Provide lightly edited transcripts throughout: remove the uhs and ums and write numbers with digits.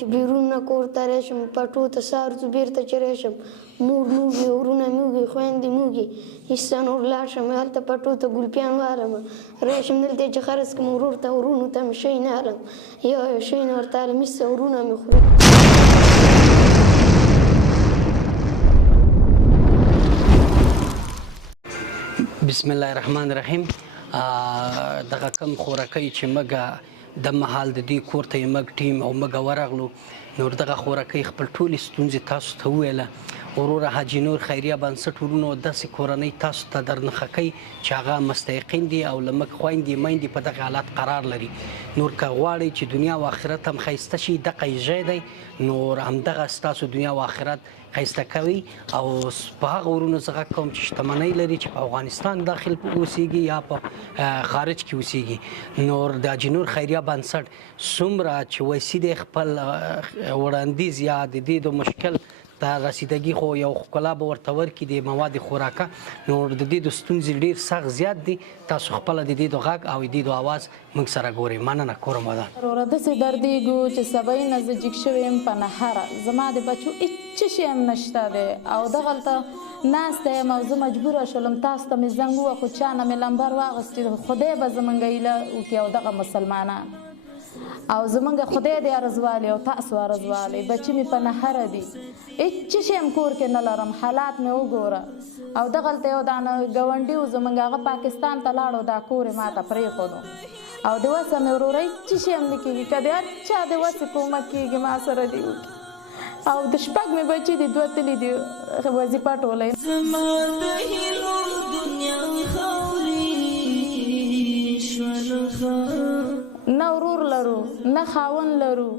چې بیرون کور ته راشم پټو ته سهار ځو بیرته چې راشم مور موږي ورونه موږي خویندې موږي هېڅ نور لاړ شم هلته پټو ته ګلپیان والم راشم دلته چې خرڅ کړم ورور ته ورونو ته مې شی نه الم یو شی نه ورته الم هېڅ ورونه مې خوري. بسم الله الرحمن الرحیم. دغه کم خوراکۍ چې موږ د مهال د دې کور ته یې موږ ټیم او موږ ورغلو نو دغه خوراکۍ خپل ټولې ستونزې تاسو ته وویله. وروره حاجي نور خیریه بنسټ ورونو داسې کورنۍ تاسو ته درنښه کوي چې هغه مستحقین دي او له موږ خویندې میندې په دغه حالت قرار لري. نور که غواړئ چې دنیا او آخرت هم ښایسته شي دغه یې ځای دی. نور همدغه ستاسو دنیا او آخرت ښایسته کوي او په هغه ورونو زه غږ کوم چې شتمنۍ لري چې په افغانستان داخل اوسیږي یا په خارج کې اوسیږي. نور د حاجي نور خیریه بنسټ څومره چې ویسي دی خپل وړاندیز یا د دې د مشکل ته رسیدګي خو یو ښکلا به ورته ورکړي د مواد خوراکه. نور د دې د ستونزې ډېر سخت زیات دي. تاسو خپله د دې د غږ او د دې د اواز موږ سره ګورئ. مننه کورم ودان. وروره داسې دردېږو چې سبا نه زه جګ شوی یم په نهره زما د بچو هېڅ شی هم نشته دی او دغلته ناسته یم او زه مجبوره شولم تاسو ته مې زنګ ووهه خو چا نه مې لمبر واخیستې خدای به زموږ هیله وکړي او دغه مسلمانان او زمونږ خدای دې ارزوالی او تاسو ارزوالی بچي مې په نهره دي هېڅ شی هم کور کې نه لرم حالات مې وګوره او دغلته یو دانه ګاونډي و زمونږ هغه پاکستان ته لاړو دا کور یې ماته پرېښودو او د وسه مې وروره هېڅ شی هم نه کېږي که د هر چا د وسې کومک کېږي ما سره دې وکړي او د شپږ مې بچي دي دوه تلي دي وظیفه ټولوي. نه ورور لرو نه خاوند لرو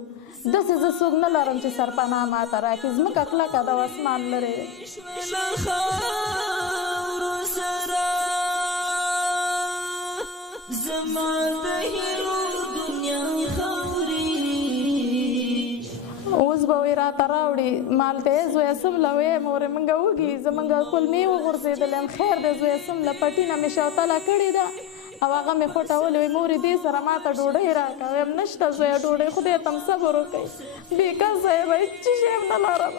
داسې زه څوک نه لرم چې سرپناه ماته راکړي ځمکه کلکه ده او اسمان لرې دی. اوس به وایي راته راوړي مالته یې زویه څومله ویې مورې موږ وږي زموږ کلمې وغورځېدلې یم خیر دی زویه څومله پټینه مې شوتله کړې ده او هغه مې خوټولې وایي مورې دې سره ماته ډوډۍ راکړه ویم نشته زویه ډوډۍ خدای ته م صبر وکړئ بېکسه یم هېڅ شی هم نه لرم.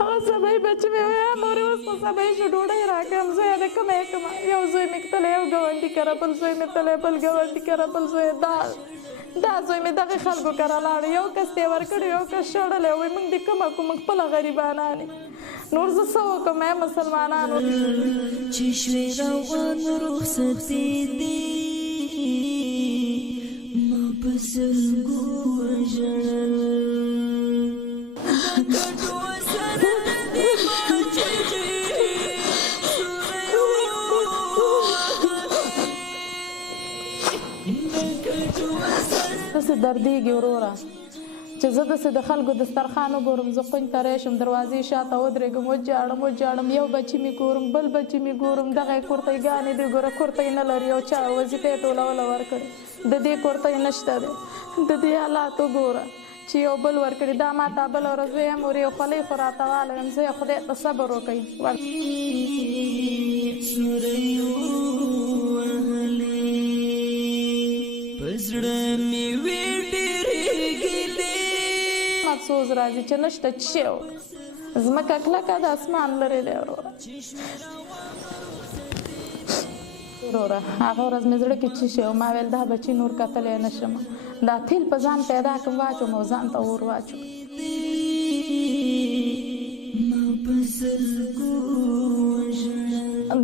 هغه سبای بچې مې وایي مورې اوس خو سبای شو ډوډۍ راکړم زویه د کومه یې کومه یو زوی مې تللی یو ګاونډي کره بل زوی مې تللی بل ګاونډي کره بل زوی دا زوی مې دغې خلکو کره لاړو یو کس ته یې ورکړی یو کس شړلی وایي موږ دې کومه کوو موږ خپله غریبانان یې نور زه څه وکړم ای مسلمانانو. چې شوې روان رخصتېدې ما په سلګو وژړل داسې دردېږي وروره چې زه داسې د خلکو دسترخوان وګورم زه کونج ته راشم دروازې شاته ودرېږم وجاړم یو بچي مې ګورم بل بچي مې ګورم دغه یې کورتۍ دي ګوره کورتۍ نه لري او چا وظیفه یې ټولوله ورکړې د دې کورتۍ نشته دی د دې حالات وګوره چې یو بل ورکړي دا ماته بله ورځ ویم ورې یو خولۍ خو راته واله یم زه یې خدای ته صبر وکړئ. افسوس راځي چې نشته څه شی وکړه ځمکه کلکه د اسمان لرې دی وروره هغه ورځ مې زړه کې څه شی و ما ویل دا بچي نور کتلی نه شم دا تیل په ځان پیدا کړم واچوم او ځان ته اور واچوم.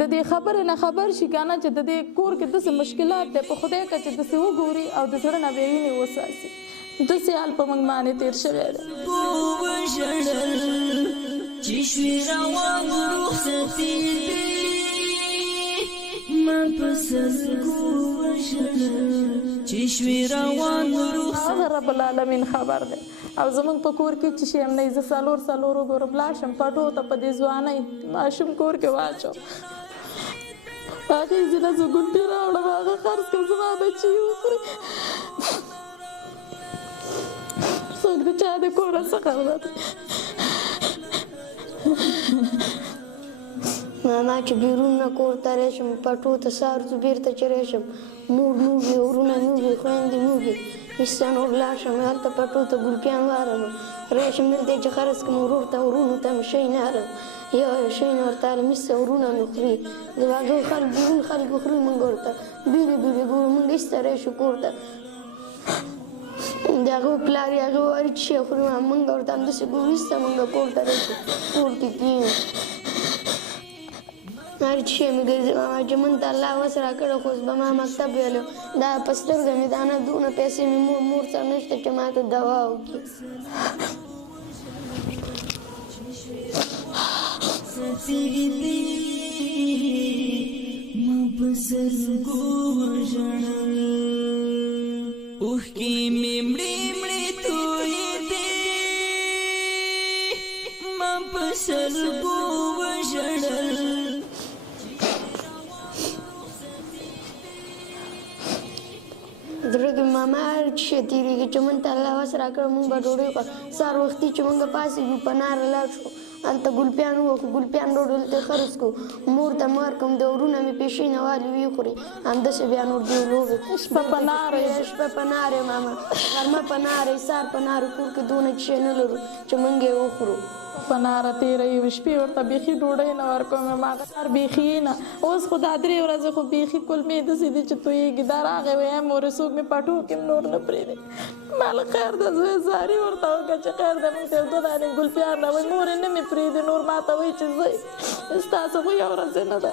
د دې خبرې نه خبر شي که نه چې د دې کور کې داسې مشکلات دی په خدای که چې داسې وګوري او د زړه نه بېوینې وساتي داسې حال په موږ باندې تېر شوی دی. چې شوې روان رخصتېدې ما په سلګو وژړل چې شوې روان رخصتېدې رب العالمین خبر دی او زمونږ په کور کې چې شی هم نه زه څلور وګورم لاړ شم پټو ته په دې ځوانۍ ماشوم کور کې واچوم هغې زینه زه ګلپي راوړم هغه خرڅ کړم زما بچي وخوري څوک د چا د کوره څخه ما چې بیرون نه کور ته راشم پټو ته سهار ځو بېرته چې راشم مور موږي ورونه موږي خویندې موږي هېڅ نور لاړ شم هلته پټو ته ګلپیان وارم راشم دلته چې خرڅ کړم ورور ته ورونو ته مې شی نه هرم یو شی نه ورته هرم هېڅ ورونه نه خوري د واږه خلک بیرون خلک خوري موږ ورته بیرې بیرې ګورو موږ هېڅ ته راشو کور ته د هغه پلار یې هغه وایي چې شی خوري موږ ورته همداسې ګورو هېڅ ته موږ کور ته راشو کور کې کښېنو هر شی مې ګرځي ماما چې من ته الله وس راکړی خو اوس به ما مکتب ویلو دا په سترګه مې دا نه دونه پیسې مې مور سره نشته چې ما ته دوا وکړي اوښکې مې مړې مړې تویې دي ما په سلګو وژړل زړه کې ماما هر شی تېرېږي چې من ته الله وس راکړی مونږ به ډوډۍ وخورو سهار وختي چې مونږ پاڅېږو په ناره لاړ شو هلته ګلپیان ووښو ګلپیان ډوډۍ هلته خرڅ کړو مور ته مې ورکړم د ورونه مې پیشۍ نه والي ویې خوري همداسې بیا نور دې لوبې شپه په ناره شپه په ناره ماما غرمه په ناره سهار په ناره کور کې دونه شی نه لرو چې مونږ یې وخورو په ناره تېروي شپې ورته بیخي ډوډۍ نه ورکوم ما سهار بیخي نه اوس خو دا 3 ورځې خو بیخي کلمې داسې دي چې تویېږي دا راغی وایم مورې څوک مې پټو کې نور نه پرېږدي ما له خیر ده زوی زاري ورته وکړه چې خیر ده موږ ته یو 2 دانې ګلپیان راوړئ مورې نه مې پرېږدي نور ما ته وایي چې ځئ ستاسو خو یو ورځ نه ده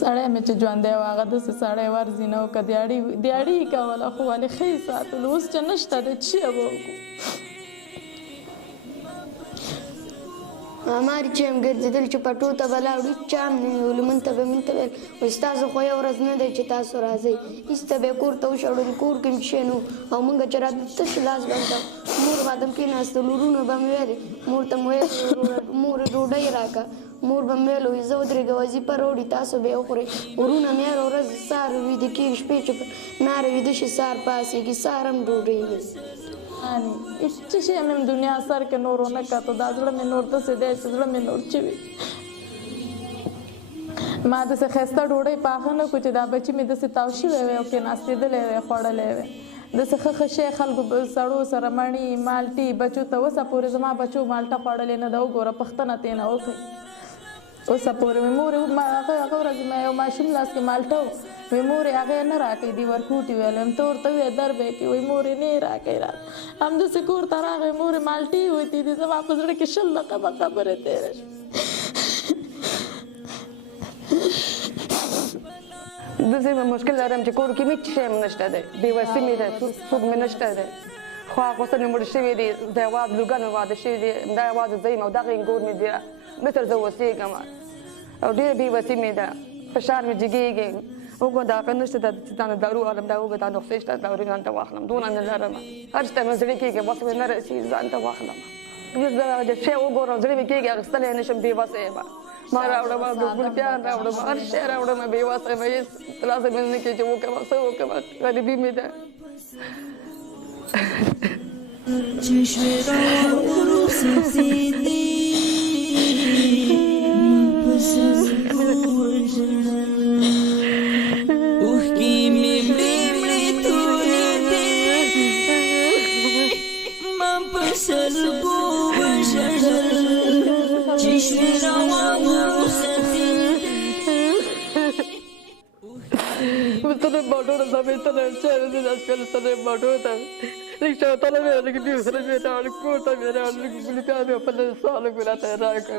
سړی مې چې ژوندی و هغه داسې سړی ورځي نه وکړه دیاړي یې کوله خو ولې ښه یې ساتلو اوس چې نشته دی څه به وکړو ماماري چې هم ګرځېدل چې پټو ته به لاړو هېڅ چا هم نه نیولو من ته به ویل وایي ستاسو خو یو ورځ نه دی چې تاسو راځئ هېڅ ته به یې کور ته وشړل کور کې مې شی نه و او موږ چې راته تش لاس بنده مور به دم کېناستل ورونه به مې ویلې مور ته مې ویل مور ډوډۍ راکړه مور به مې ویل زه ودرېږه وظیفه راوړي تاسو به یې وخورئ ورونه مې هره ورځ سهار ویده کېږي شپې چې ناره ویده شي سهار پاڅېږي سهار هم ډوډۍ وي هیڅ شی مې دنیا سر کې نور ونه کاته دا زړه مې نور داسې دی چې زړه مې نور چې وي ما داسې ښایسته ډوډۍ پاخه نه کړو چې دا بچي مې داسې تاو شوی وی او کېناستېدلی وی خوړلی وی داسې ښه شی خلکو سړو سره مڼې مالټې بچو ته اوسه پورې زما بچو مالټه خوړلې نه ده وګوره پوښتنه ترېنه وکړئ اوسه پورې مې مورې هغه ورځ مې یو ماشوم لاس کې مالټه و وی مورې هغې نه راکوي دي ورکوټي ویلم ته ورته ووایې در به یې کوي وایي مورې نه یې راکوي را همداسې کور ته راغی مورې مالټې یې وتې دي زما په زړه کې 100 رقمه خبرې تېره شوه داسې مشکل لرم چې کور کې هېڅ شی هم نشته دی بېوسي مې دی څوک مې نشته دی خو هغه اوس مې مړ شوي دي د هېواد لوګان مې واده شوي دي دا یوازې زه یم او دغه انګور مې دی مصر زه اوسېږم او ډېره بېوسي مې ده فشار مې جګېږي وګوره د هغه نشته ده چې ځان دارو عالم دا وګوره دا نسخې شته دارو ځان ته واخلم دونه نه لرم هر شی ته مې زړه کېږي بس مې نه رسېږي ځان ته واخلم د شی وګورم زړه مې کېږي اخیستلی نه شم بېوسه یم ما راوړم ګلپیان راوړم هر شی راوړم بېوسه یم هېڅ ترلاسه مې نه کېږي چې وکړم څه وکړم غریبي مې ده چشمه را سفیدی اوښکې مې مړې مړې تویې دي ما په سلګو وژړل چشمه را سفیدی Stare battute sapete nel cielo di nascere stare battute. Riesco a vedere che Dio se ne dà il cuore mi dà il militare per il sole quella terra che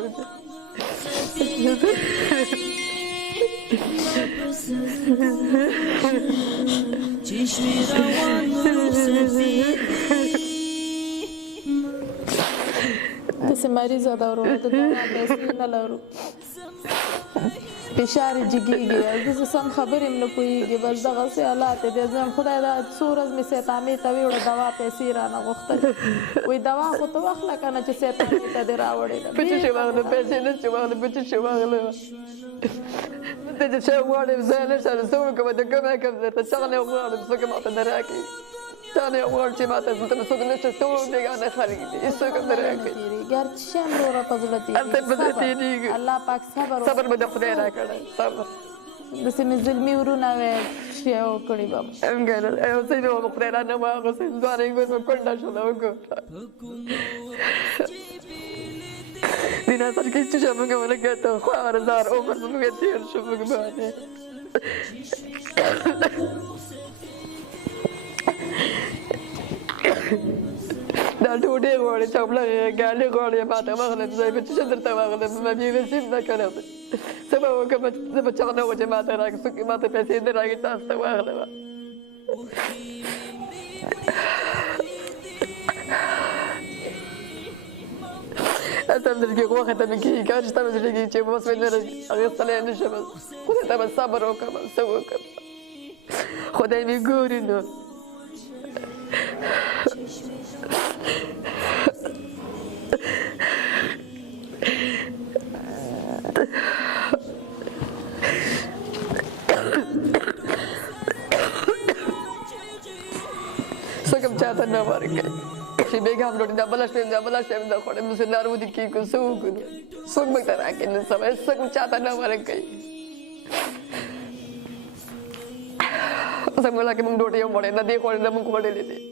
داسې مریضه ده ورور د دغه پیسې نه لرو فشار جګیږي زه سم خبرې هم نه پوهېږي بس دغسې حالات دي زه خدای دا څو ورځ مې سیتامې ته ویوړه دوا پیسې رانه غوښتل وایي دوا خو ته واخله که نه چې سیتامې ته دې راوړې ده په څه شي واخله پیسې نه شي واخله په څه شي واخله ته چې شی غواړم زه نه شم څه وکړم د کومه کم درته چا نه غواړم څوک ماته نه راکړي چا نه غواړم چې ماته دلته مې څوک نشته ټول بېګانه خلک دي هېڅوک هم نه راکړي ګر څه شی هم وروره په زړه هلته په زړه تېرېږي تېرېږي الله پاک صبر صبر مې د خدای راکړی صبر داسې مې ظلمي ورونه وې شی وکړي به همګنه یو څه مې به خدای رانه واخیستی ځوانه یې مې کونډه شوله وګوره دین اصل کې هېڅ شی موږ ونه ګټو خو هغه زار عمر زموږ تېر شو موږ باندې دا ډوډۍ غواړي چپله ګاډۍ غواړي ماته واخلم زه به څه شی درته واخلم ما مې نصیب نه کړی څه به وکړم زه به چا نه وم چې ماته راکړي څوک ماته پیسې نه راکړي تاسو ته واخلم اصلا زړګي غوښه ته مې کېږي کار چې ته مې زړګي چې بس مې نه اخیستلی نه شم خدای ته به صبر وکړم څه وکړم خدای مې ګوري نو څوک هم چاته نه ورکوي چې بېګا هم ډوډۍ دا بله شپه یم دا بله شپه یم دا خوړم داسې نارودې کېږو څه وکړو څوک موږ ته راکوي نن سبا څوک هم چاته نه ورکوي زموږ لکه موږ ډوډۍ هم خوړې نه دې خوړې نه موږ خوړلې دي